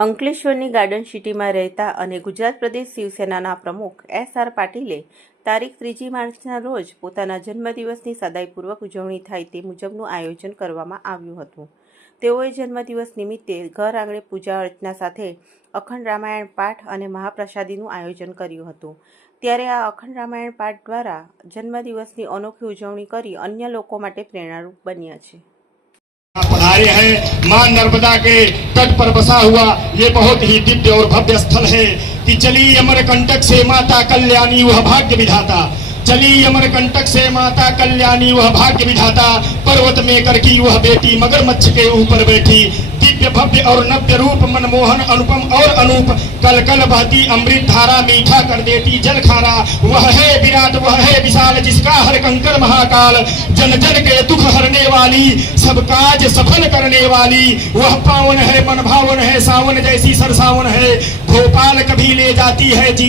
અંકલેશ્વરની ગાર્ડન સિટીમાં રહેતા અને ગુજરાત પ્રદેશ શિવસેનાના પ્રમુખ એસ.આર. પાટીલે તારીખ 3 માર્ચના રોજ પોતાના જન્મદિવસની સદાયપૂર્વક ઉજવણી થાય તે મુજબનું આયોજન કરવામાં આવ્યું હતું. તેઓએ જન્મદિવસ નિમિત્તે ઘર આંગણે પૂજા અર્ચના સાથે અખંડ રામાયણ પાઠ અને મહાપ્રસાદીનું આયોજન કર્યું હતું. ત્યારે આ અખંડ રામાયણ પાઠ દ્વારા જન્મદિવસની અનોખી ઉજવણી કરી અન્ય લોકો માટે પ્રેરણારૂપ બન્યા છે. पधारे हैं मां नर्मदा के तट पर बसा हुआ ये बहुत ही दिव्य और भव्य स्थल है कि चली अमरकंटक से माता कल्याणी वह भाग्य विधाता, चली अमरकंटक से माता कल्याणी वह भाग्य विधाता, पर्वत में कर की वह बेटी मगरमच्छ के ऊपर बैठी, दिव्य भव्य और नव्य रूप मनमोहन अनुपम और अनूप, कल कल बहती अमृत धारा मीठा कर देती जल खारा, वह है विराट वह है विशाल जिसका हर कंकर महाकाल, जन जन के दुख हरने वाली सब काज सफल करने वाली, वह पावन है मन भावन है सावन जैसी सरसावन है, भोपाल कभी ले जाती है